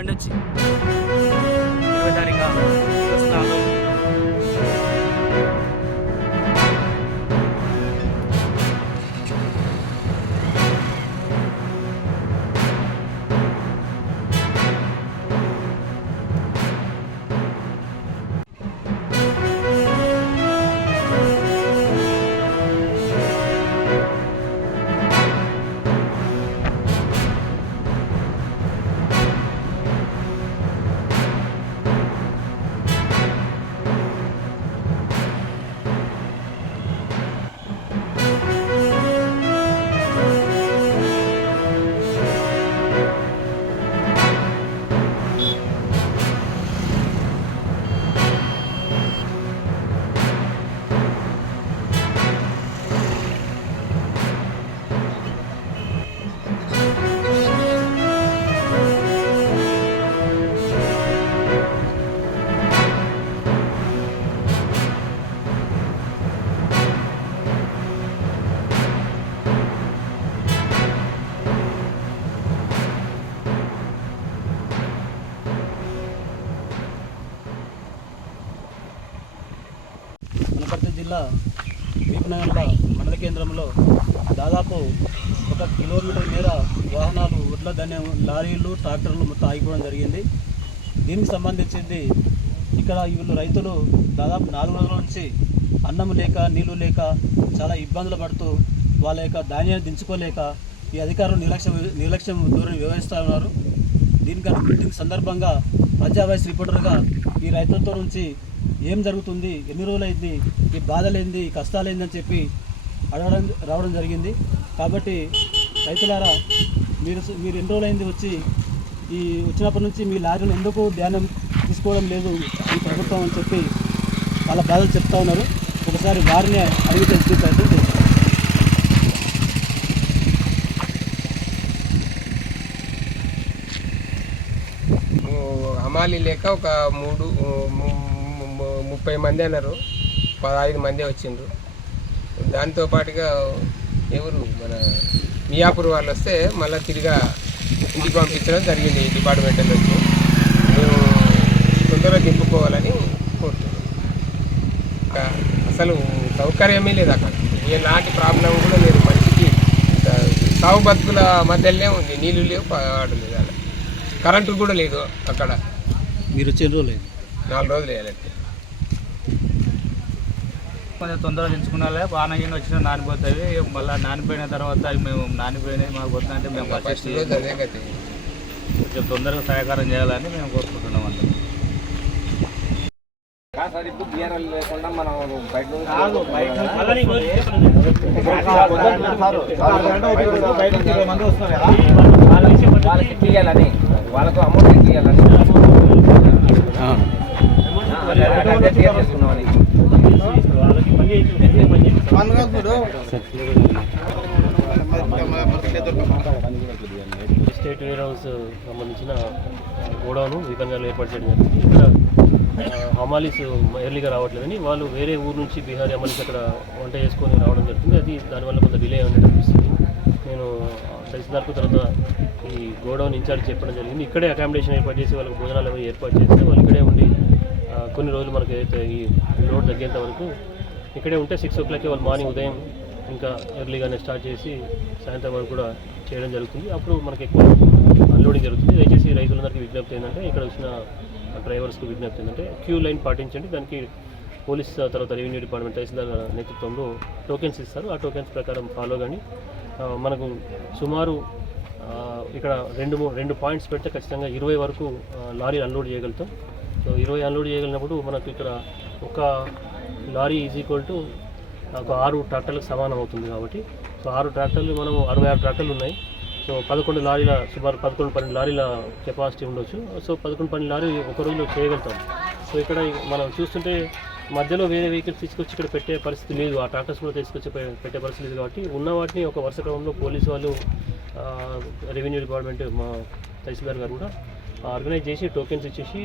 బండి వచ్చి 20 తారీఖు వస్తున్నాను. వనపర్తి జిల్లా వీపనగర్ల మండల కేంద్రంలో దాదాపు 1 కిలోమీటర్ మేర వాహనాలు వడ్ల ధాన్యం లారీలు ట్రాక్టర్లు మొత్తం ఆగిపోవడం జరిగింది. దీనికి సంబంధించింది ఇక్కడ వీళ్ళు రైతులు దాదాపు 4 రోజుల నుంచి అన్నం లేక నీళ్లు లేక చాలా ఇబ్బందులు పడుతూ వాళ్ళ యొక్క ధాన్యాన్ని దించుకోలేక ఈ అధికారులు నిర్లక్ష్యం ధోరణి వ్యవహరిస్తూ ఉన్నారు. దీనికి సందర్భంగా ప్రజా వాయిస్ రిపోర్టర్గా ఈ రైతులతో నుంచి ఏం జరుగుతుంది, ఎన్ని రోజులైంది, ఈ బాధలేంది, ఈ కష్టాలేంది అని చెప్పి రావడం జరిగింది. కాబట్టి రైతులారా మీరు ఎన్ని రోజులైంది వచ్చి ఈ వచ్చినప్పటి నుంచి మీ లారీలు ఎందుకు ధ్యానం తీసుకోవడం లేదు ఈ ప్రభుత్వం అని చెప్పి వాళ్ళ బాధలు చెప్తా ఉన్నారు. ఒకసారి వారిని అడిగి తెలుసుకునే ప్రయత్నం చేస్తారు. హమాలి లేక ఒక 30 మంది అన్నారు, 15 మంది వచ్చిండ్రు. దాంతోపాటుగా ఎవరు మన మియాపూర్ వాళ్ళు వస్తే మళ్ళీ తిరిగా ఇంటికి పంపించడం జరిగింది. డిపార్ట్మెంట్ నుంచి మేము తొందరగా దింపుకోవాలని కోరుతున్నాం. అసలు సౌకర్యమే లేదు అక్కడ, ఎలాంటి ప్రాబ్లం కూడా లేదు. మనిషికి సాగు బతుకుల మధ్యలోనే ఉంది, నీళ్ళు లేవు, పాడు లేదు, అలా కరెంటు కూడా లేదు అక్కడ. మీరు వచ్చే రోజులు 4 రోజులు వేయాలంటే కొంచెం తొందరగా తెచ్చుకున్నాలే. వానగిన వచ్చినా నానిపోతాయి, మళ్ళీ నానిపోయిన తర్వాత మేము నానిపోయినాయి మాకు వద్దంటే మేము పర్చేస్ చేయాలి. అదే కదా, కొంచెం తొందరగా సహకారం చేయాలని మేము కోరుకుంటున్నాం. అంతా వాళ్ళకి ఇవ్వాలని, వాళ్ళకు అమౌంట్ ఇవ్వాలని చేసుకున్నామని స్టేట్ వేర్ హౌస్ సంబంధించిన గోడౌను వీపనగర్లో ఏర్పాటు చేయడం జరిగింది. ఇక్కడ హమాలీస్ ఎర్లీగా రావట్లేదని వాళ్ళు వేరే ఊరు నుంచి బీహారీ హమాలీస్ అక్కడ వంట చేసుకొని రావడం జరుగుతుంది. అది దానివల్ల కొంత డిలే అనేది అనిపిస్తుంది. నేను తహసీల్దార్కు తర్వాత ఈ గోడౌన్ ఇన్ఛార్జ్ చెప్పడం జరిగింది. ఇక్కడే అకామిడేషన్ ఏర్పాటు చేసి వాళ్ళకి భోజనాలు అవి ఏర్పాటు చేస్తే వాళ్ళు ఇక్కడే ఉండి కొన్ని రోజులు మనకి అయితే ఈ లోడ్ తగ్గేంత వరకు ఇక్కడే ఉంటే 6 o'clock వాళ్ళు మార్నింగ్ ఉదయం ఇంకా ఎర్లీగానే స్టార్ట్ చేసి సాయంత్రం వరకు కూడా చేయడం జరుగుతుంది. అప్పుడు మనకి ఎక్కువ అన్లోడింగ్ జరుగుతుంది. దయచేసి రైతులందరికీ విజ్ఞప్తి ఏంటంటే, ఇక్కడ వచ్చిన డ్రైవర్స్కి విజ్ఞప్తి ఏంటంటే క్యూ లైన్ పాటించండి. దానికి పోలీస్ తర్వాత రెవెన్యూ డిపార్ట్మెంట్ తహసీల్దార్ నేతృత్వంలో టోకెన్స్ ఇస్తారు. ఆ టోకెన్స్ ప్రకారం ఫాలో కానీ మనకు సుమారు ఇక్కడ 2 పాయింట్స్ పెడితే ఖచ్చితంగా 20 వరకు లారీలు అన్లోడ్ చేయగలుగుతాం. సో 20 అన్లోడ్ చేయగలిగినప్పుడు మనకు ఇక్కడ ఒక లారీ ఈజ్ ఈక్వల్ టు ఒక 6 ట్రాక్టర్లకు సమానం అవుతుంది. కాబట్టి సో 6 ట్రాక్టర్లు మనం 66 ట్రాక్టర్లు ఉన్నాయి. సో 11 లారీల సుమారు 11-12 లారీల కెపాసిటీ ఉండొచ్చు. సో 11-12 లారీ ఒక రోజులో చేయగలుగుతాం. సో ఇక్కడ మనం చూస్తుంటే మధ్యలో వేరే వెహికల్స్ తీసుకొచ్చి ఇక్కడ పెట్టే పరిస్థితి లేదు, ఆ ట్రాక్టర్స్ కూడా తీసుకొచ్చి పెట్టే పరిస్థితి లేదు. కాబట్టి ఉన్న వాటిని ఒక వరుస క్రమంలో పోలీసు వాళ్ళు, రెవెన్యూ డిపార్ట్మెంట్, మా తహసీల్దార్ గారు కూడా ఆర్గనైజ్ చేసి టోకెన్స్ ఇచ్చేసి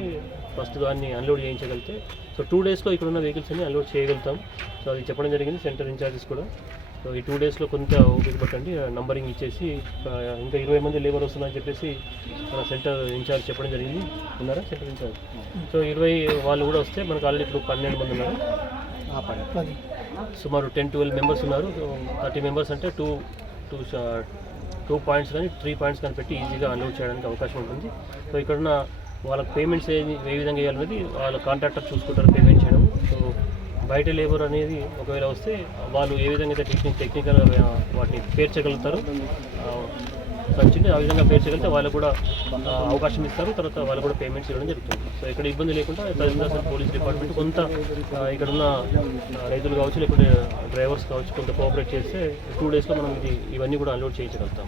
ఫస్ట్ దాన్ని అన్లోడ్ చేయించగలిగితే సో 2 daysలో ఇక్కడ ఉన్న వెహికల్స్ అన్ని అన్లోడ్ చేయగలుగుతాం. సో అది చెప్పడం జరిగింది సెంటర్ ఇన్ఛార్జెస్ కూడా. సో ఈ 2 డేస్లో కొంత ఓపిక పట్టండి, నంబరింగ్ ఇచ్చేసి ఇంకా 20 మంది లేబర్ వస్తున్నారని చెప్పేసి మన సెంటర్ ఇన్ఛార్జ్ చెప్పడం జరిగింది. ఉన్నారా సెంటర్ ఇన్ఛార్జ్? సో 20 వాళ్ళు కూడా వస్తే మనకు ఆల్రెడీ ఇప్పుడు 12 మంది ఉన్నారు, సుమారు 10-12 మెంబర్స్ ఉన్నారు. 30 మెంబర్స్ అంటే టూ పాయింట్స్ కానీ 3 పాయింట్స్ కానీ పెట్టి ఈజీగా అన్లోడ్ చేయడానికి అవకాశం ఉంటుంది. సో ఇక్కడున్న వాళ్ళకి పేమెంట్స్ ఏ విధంగా వేయాలనేది వాళ్ళ కాంట్రాక్టర్ చూసుకుంటారు పేమెంట్ చేయడం. సో బయట లేబర్ అనేది ఒకవేళ వస్తే వాళ్ళు ఏ విధంగా అయితే టెక్నికల్గా వాటిని పేర్చగలుగుతారు, సంచిని ఆ విధంగా పేర్చగలిగితే వాళ్ళకు కూడా అవకాశం ఇస్తారు, తర్వాత వాళ్ళు కూడా పేమెంట్స్ ఇవ్వడం జరుగుతుంది. సో ఇక్కడ ఇబ్బంది లేకుండా తహసీల్దార్ పోలీస్ డిపార్ట్మెంట్ కొంత ఇక్కడ ఉన్న రైతులు కావచ్చు లేకుంటే డ్రైవర్స్ కావచ్చు కొంత కోఆపరేట్ చేస్తే 2 డేస్లో మనం ఇవన్నీ కూడా అన్లోడ్ చేయించగలుగుతాం.